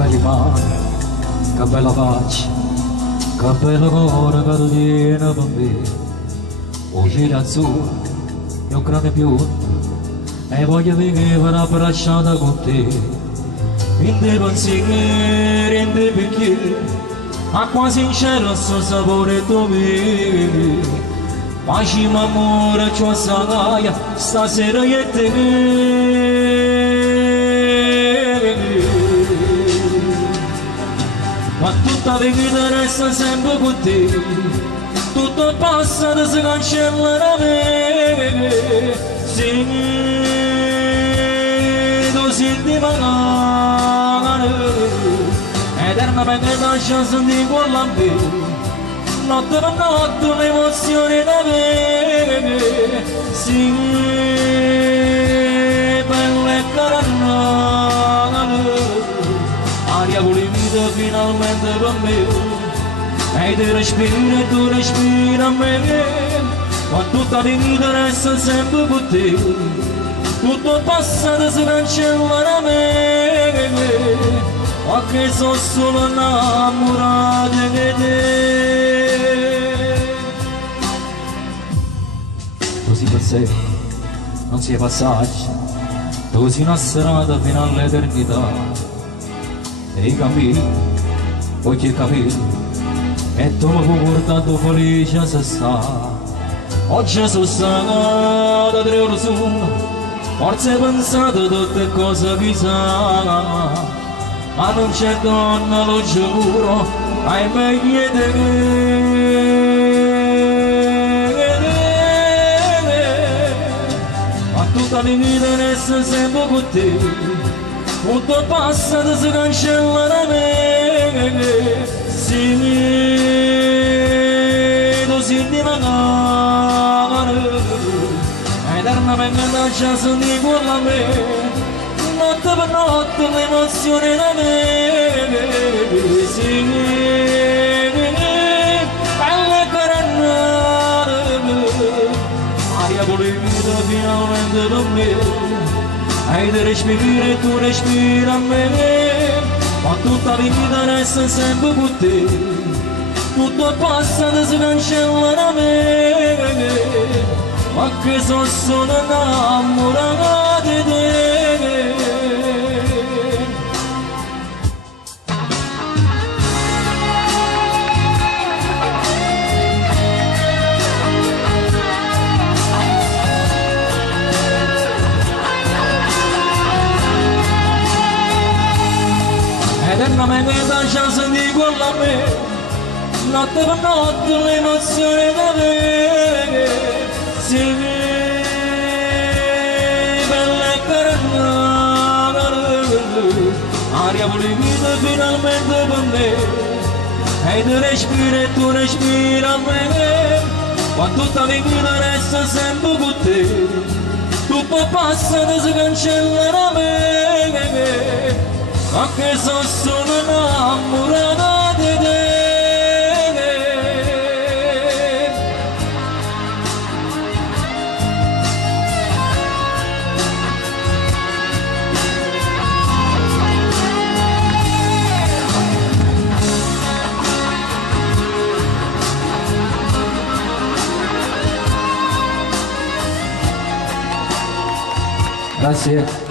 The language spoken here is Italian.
belli mani, che bella faccia, che bello cuore che tu tieni per me. O cielo azzurro e un grande biondo, e voglio vivere abbracciata con te. In dei pensieri, in dei bicchieri, acqua sincera sto sapore tuo me. Pace m'amore ciò sagaia, stasera io e te. Ma tutta la vita resta sempre con te, tutto il passato si cancella da me. Sì, tu senti magari, eternamente lascia sentire quella me. Notte per notte l'emozione da me. Sì, bella e carana, aria pulita finalmente per me. E ti respira e tu respira a me. Ma tutta la vita resta sempre con te, tutto il passato si cancella da me. Ma che sono solo innamorato di te. Tu sei per sé, non sei passaggio, tu sei una strada fino all'eternità. E i cammini, oggi capito, e tu mi puoi portare felice se sta. Oggi sono stata 3 ore su, forse hai pensato tutte cose che sa, ma non c'è donna, lo giuro, hai meglio di me. Ma tutta la vita resta sempre con te, tutto il passato si cancella da me. Sì, tu senti magari, eternamente lascia sentire quella me. Notte per notte l'emozione da me. Sì, bella carannata, aria pulita finalmente per me. E ti respira e tu respira a me. Ma tutta la vita resta sempre con te, tutto il passato si cancella da me. Ma che sono solo innamorato di te. Eternamente lascia sentire quella a me, notte per notte l'emozione da me. Sì, bella e carannata, aria pulita finalmente per me. E ti respira e tu respira a me. Ma tutta la vita resta sempre con te, tutto il passato si cancella da me. Ma che sono solo innamorato di te. Grazie.